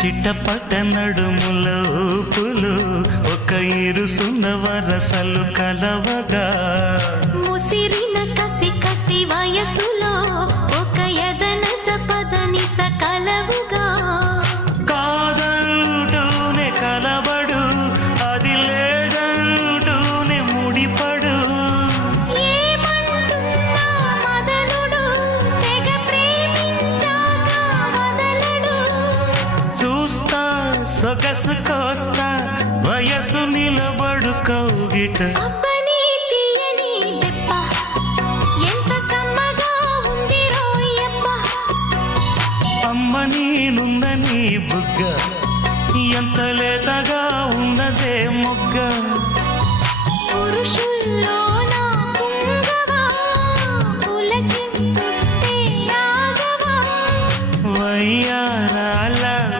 చిట్టపట నడుముల ఊపులు ఒక ఇరుసున్న వరసలు కలవగా ముసిరిన కసి కసి వయసులో ఒక యదన సపదని సకలవుగా కాదంటూనే కలబడు అది లేదంటూనే ముడిపడు ఏమంటున్నా మదనుడు తెగ ప్రేమించాక వదలడు చూస్తా సొగసు కోస్తా వయసు నిలబడు కౌగిట అబ్బని తీయని దెబ్బ ఎంత కమ్మగా ఉంది రోయప్ప అమ్మ నేనున్న నీ బుగ్గ ఎంత లేతగా ఉన్నదే మొగ్గ పురుషుల్లో